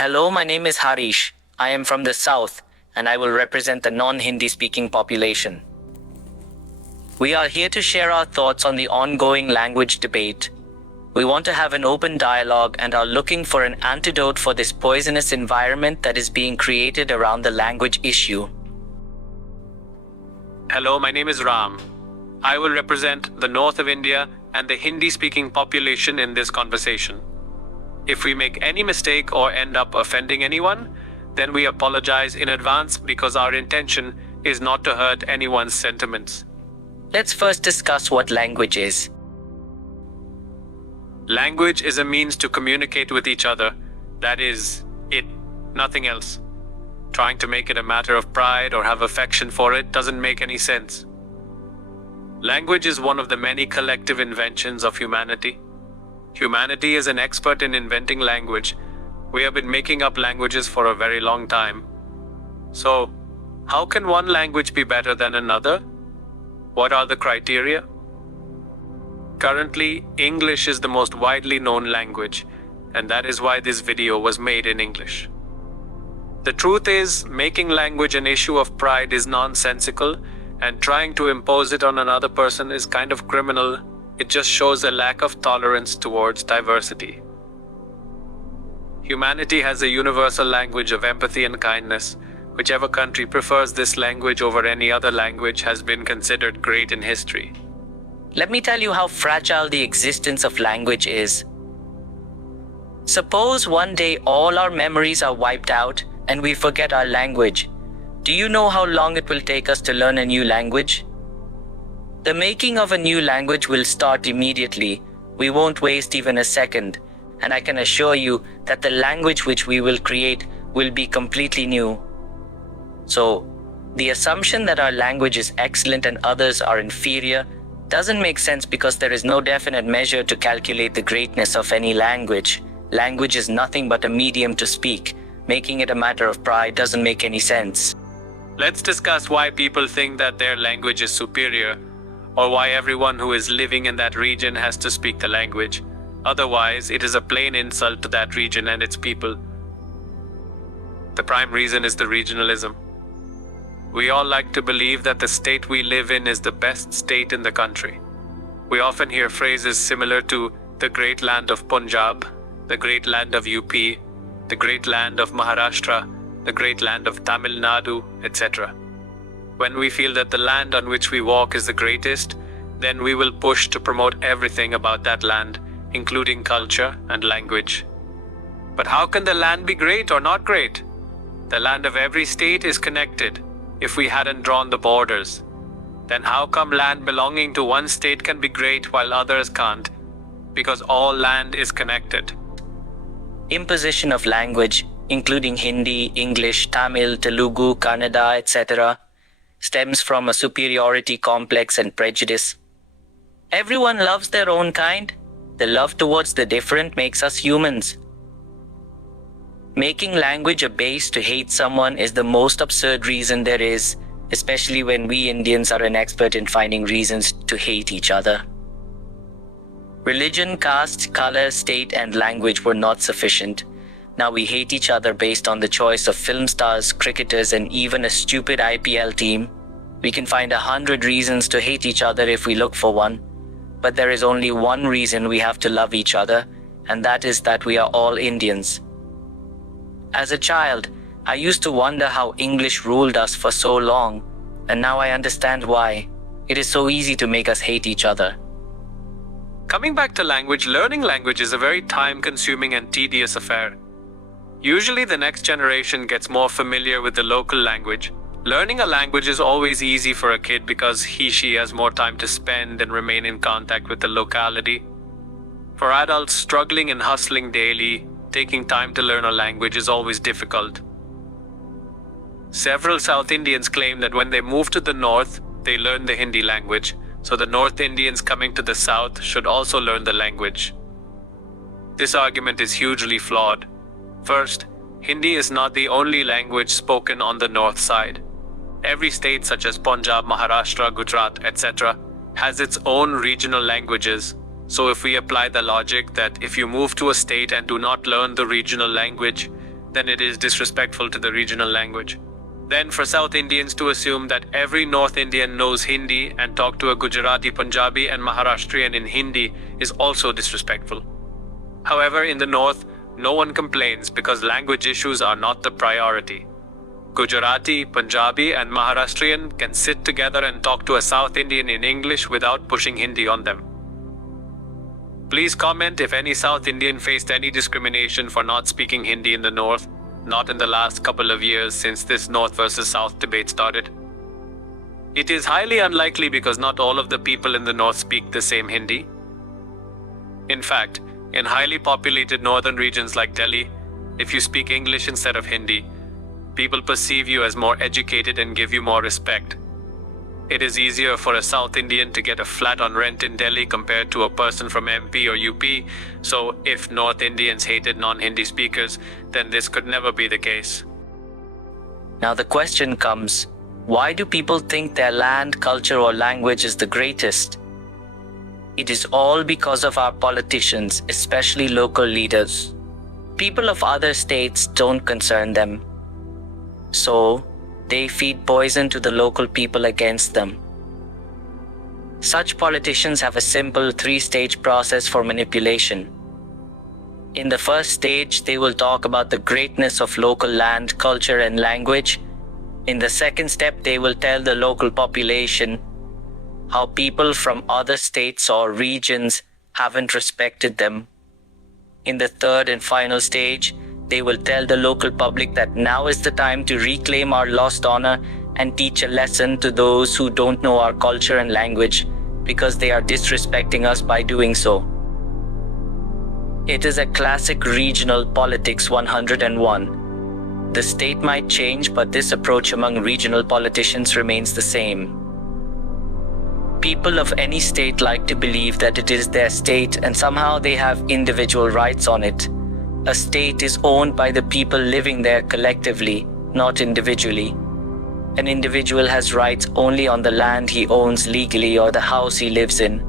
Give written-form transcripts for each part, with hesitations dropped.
Hello, my name is Harish. I am from the south and I will represent the non-Hindi speaking population. We are here to share our thoughts on the ongoing language debate. We want to have an open dialogue and are looking for an antidote for this poisonous environment that is being created around the language issue. Hello, my name is Ram. I will represent the north of India and the Hindi-speaking population in this conversation. If we make any mistake or end up offending anyone, then we apologize in advance because our intention is not to hurt anyone's sentiments. Let's first discuss what language is. Language is a means to communicate with each other. That is it, nothing else. Trying to make it a matter of pride or have affection for it doesn't make any sense. Language is one of the many collective inventions of humanity. Humanity is an expert in inventing language. We have been making up languages for a very long time. So, how can one language be better than another? What are the criteria? Currently, English is the most widely known language, and that is why this video was made in English. The truth is, making language an issue of pride is nonsensical, and trying to impose it on another person is kind of criminal. It just shows a lack of tolerance towards diversity. Humanity has a universal language of empathy and kindness. Whichever country prefers this language over any other language has been considered great in history. Let me tell you how fragile the existence of language is. Suppose one day all our memories are wiped out and we forget our language. Do you know how long it will take us to learn a new language? The making of a new language will start immediately. We won't waste even a second, and I can assure you that the language which we will create will be completely new. So, the assumption that our language is excellent and others are inferior doesn't make sense because there is no definite measure to calculate the greatness of any language. Language is nothing but a medium to speak. Making it a matter of pride doesn't make any sense. Let's discuss why people think that their language is superior, or why everyone who is living in that region has to speak the language. Otherwise, it is a plain insult to that region and its people. The prime reason is the regionalism. We all like to believe that the state we live in is the best state in the country. We often hear phrases similar to the great land of Punjab, the great land of UP, the great land of Maharashtra, the great land of Tamil Nadu, etc. When we feel that the land on which we walk is the greatest, then we will push to promote everything about that land, including culture and language. But how can the land be great or not great? The land of every state is connected. If we hadn't drawn the borders, then how come land belonging to one state can be great while others can't? Because all land is connected. Imposition of language, including Hindi, English, Tamil, Telugu, Kannada, etc., stems from a superiority complex and prejudice. Everyone loves their own kind. The love towards the different makes us humans. Making language a base to hate someone is the most absurd reason there is, especially when we Indians are an expert in finding reasons to hate each other. Religion, caste, color, state, and language were not sufficient. Now we hate each other based on the choice of film stars, cricketers, and even a stupid IPL team. We can find 100 reasons to hate each other if we look for one. But there is only one reason we have to love each other, and that is that we are all Indians. As a child, I used to wonder how English ruled us for so long, and now I understand why. It is so easy to make us hate each other. Coming back to language, learning language is a very time-consuming and tedious affair. Usually the next generation gets more familiar with the local language. Learning a language is always easy for a kid because she has more time to spend and remain in contact with the locality. For adults struggling and hustling daily, taking time to learn a language is always difficult. Several South Indians claim that when they move to the north, they learn the Hindi language, so the North Indians coming to the south should also learn the language. This argument is hugely flawed. First, Hindi is not the only language spoken on the north side. Every state such as Punjab, Maharashtra, Gujarat, etc. has its own regional languages. So if we apply the logic that if you move to a state and do not learn the regional language, then it is disrespectful to the regional language. Then for South Indians to assume that every North Indian knows Hindi and talk to a Gujarati, Punjabi and Maharashtrian in Hindi is also disrespectful. However, in the North, no one complains because language issues are not the priority. Gujarati, Punjabi and Maharashtrian can sit together and talk to a South Indian in English without pushing Hindi on them. Please comment if any South Indian faced any discrimination for not speaking Hindi in the North, not in the last couple of years since this North versus South debate started. It is highly unlikely because not all of the people in the North speak the same Hindi. In fact, in highly populated northern regions like Delhi, if you speak English instead of Hindi, people perceive you as more educated and give you more respect. It is easier for a South Indian to get a flat on rent in Delhi compared to a person from MP or UP, so if North Indians hated non-Hindi speakers, then this could never be the case. Now the question comes, why do people think their land, culture or language is the greatest? It is all because of our politicians, especially local leaders. People of other states don't concern them. So, they feed poison to the local people against them. Such politicians have a simple 3-stage process for manipulation. In the first stage, they will talk about the greatness of local land, culture and language. In the second step, they will tell the local population how people from other states or regions haven't respected them. In the third and final stage, they will tell the local public that now is the time to reclaim our lost honor and teach a lesson to those who don't know our culture and language because they are disrespecting us by doing so. It is a classic regional politics 101. The state might change, but this approach among regional politicians remains the same. People of any state like to believe that it is their state and somehow they have individual rights on it. A state is owned by the people living there collectively, not individually. An individual has rights only on the land he owns legally or the house he lives in.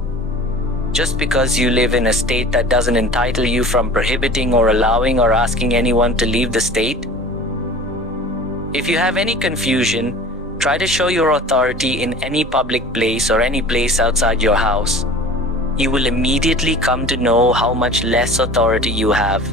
Just because you live in a state, that doesn't entitle you from prohibiting or allowing or asking anyone to leave the state. If you have any confusion, try to show your authority in any public place or any place outside your house. You will immediately come to know how much less authority you have.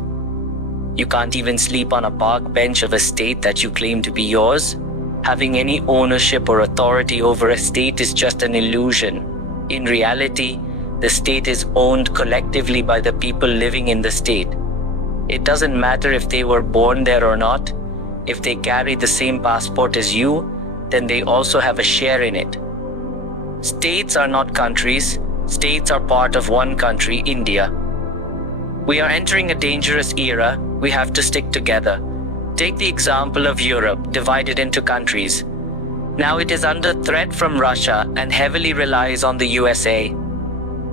You can't even sleep on a park bench of a state that you claim to be yours. Having any ownership or authority over a state is just an illusion. In reality, the state is owned collectively by the people living in the state. It doesn't matter if they were born there or not. If they carry the same passport as you, then they also have a share in it. States are not countries. States are part of one country, India. We are entering a dangerous era. We have to stick together. Take the example of Europe, divided into countries. Now it is under threat from Russia and heavily relies on the USA.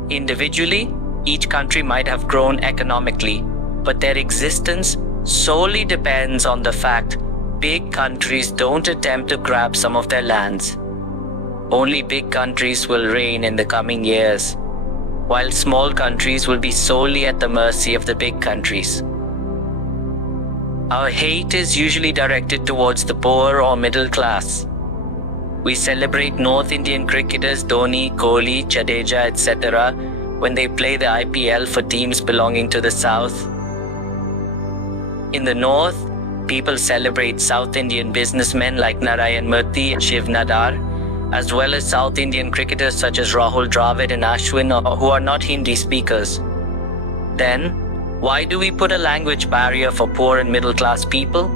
Individually, each country might have grown economically, but their existence solely depends on the fact big countries don't attempt to grab some of their lands. Only big countries will reign in the coming years, while small countries will be solely at the mercy of the big countries. Our hate is usually directed towards the poor or middle class. We celebrate North Indian cricketers Dhoni, Kohli, Jadeja, etc. when they play the IPL for teams belonging to the South. In the North, people celebrate South Indian businessmen like Narayan Murthy and Shiv Nadar, as well as South Indian cricketers such as Rahul Dravid and Ashwin, who are not Hindi speakers. Then, why do we put a language barrier for poor and middle class people?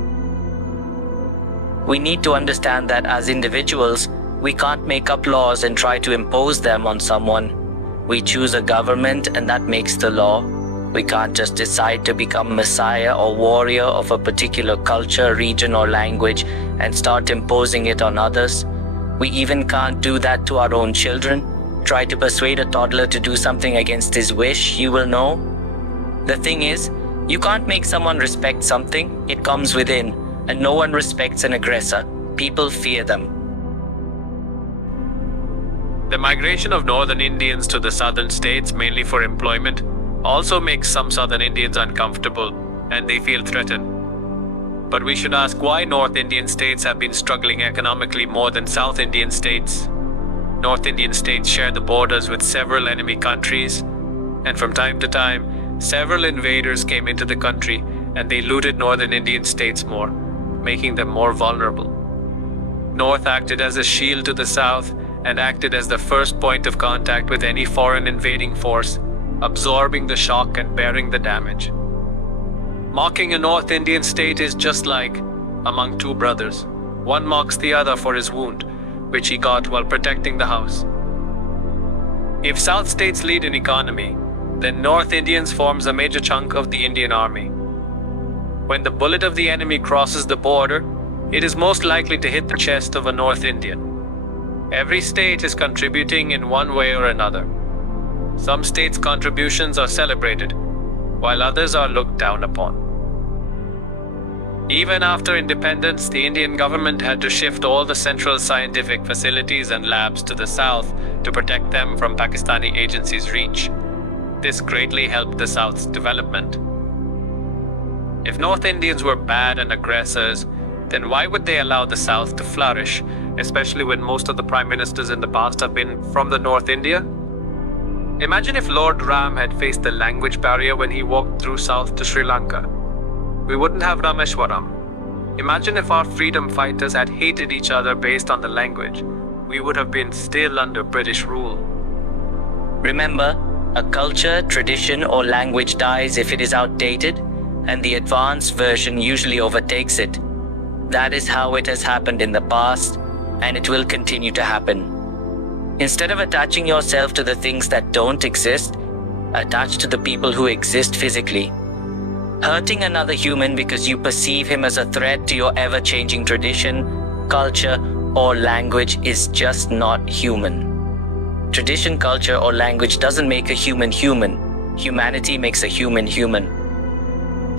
We need to understand that as individuals, we can't make up laws and try to impose them on someone. We choose a government and that makes the law. We can't just decide to become messiah or warrior of a particular culture, region or language and start imposing it on others. We even can't do that to our own children. Try to persuade a toddler to do something against his wish, you will know. The thing is, you can't make someone respect something. It comes within, and no one respects an aggressor. People fear them. The migration of northern Indians to the southern states, mainly for employment, also makes some southern Indians uncomfortable, and they feel threatened. But we should ask why North Indian states have been struggling economically more than South Indian states. North Indian states share the borders with several enemy countries, and from time to time, several invaders came into the country and they looted Northern Indian states more, making them more vulnerable. North acted as a shield to the South and acted as the first point of contact with any foreign invading force, absorbing the shock and bearing the damage. Mocking a North Indian state is just like among two brothers. One mocks the other for his wound, which he got while protecting the house. If South states lead in economy, then North Indians forms a major chunk of the Indian army. When the bullet of the enemy crosses the border, it is most likely to hit the chest of a North Indian. Every state is contributing in one way or another. Some states' contributions are celebrated, while others are looked down upon. Even after independence, the Indian government had to shift all the central scientific facilities and labs to the south to protect them from Pakistani agencies' reach. This greatly helped the South's development. If North Indians were bad and aggressors, then why would they allow the South to flourish, especially when most of the prime ministers in the past have been from the North India? Imagine if Lord Ram had faced the language barrier when he walked through south to Sri Lanka. We wouldn't have Rameshwaram. Imagine if our freedom fighters had hated each other based on the language. We would have been still under British rule. Remember, a culture, tradition, or language dies if it is outdated, and the advanced version usually overtakes it. That is how it has happened in the past, and it will continue to happen. Instead of attaching yourself to the things that don't exist, attach to the people who exist physically. Hurting another human because you perceive him as a threat to your ever-changing tradition, culture, or language is just not human. Tradition, culture, or language doesn't make a human human. Humanity makes a human human.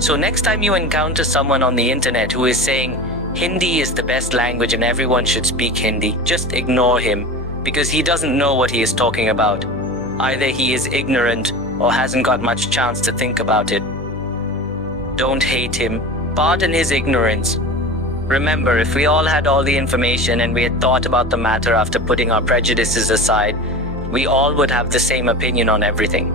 So next time you encounter someone on the internet who is saying Hindi is the best language and everyone should speak Hindi, just ignore him, because he doesn't know what he is talking about. Either he is ignorant or hasn't got much chance to think about it. Don't hate him. Pardon his ignorance. Remember, if we all had all the information and we had thought about the matter after putting our prejudices aside, we all would have the same opinion on everything.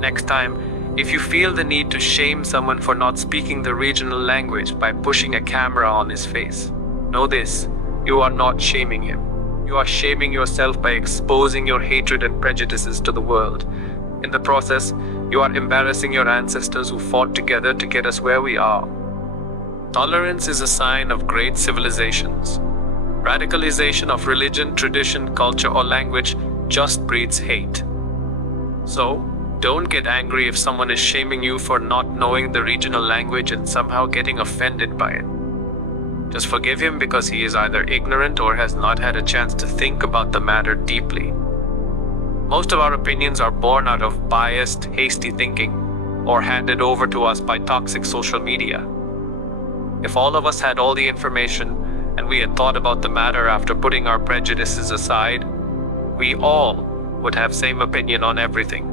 Next time, if you feel the need to shame someone for not speaking the regional language by pushing a camera on his face, know this: you are not shaming him. You are shaming yourself by exposing your hatred and prejudices to the world. In the process, you are embarrassing your ancestors who fought together to get us where we are. Tolerance is a sign of great civilizations. Radicalization of religion, tradition, culture, or language just breeds hate. So, don't get angry if someone is shaming you for not knowing the regional language and somehow getting offended by it. Just forgive him because he is either ignorant or has not had a chance to think about the matter deeply. Most of our opinions are born out of biased, hasty thinking, or handed over to us by toxic social media. If all of us had all the information and we had thought about the matter after putting our prejudices aside, we all would have same opinion on everything.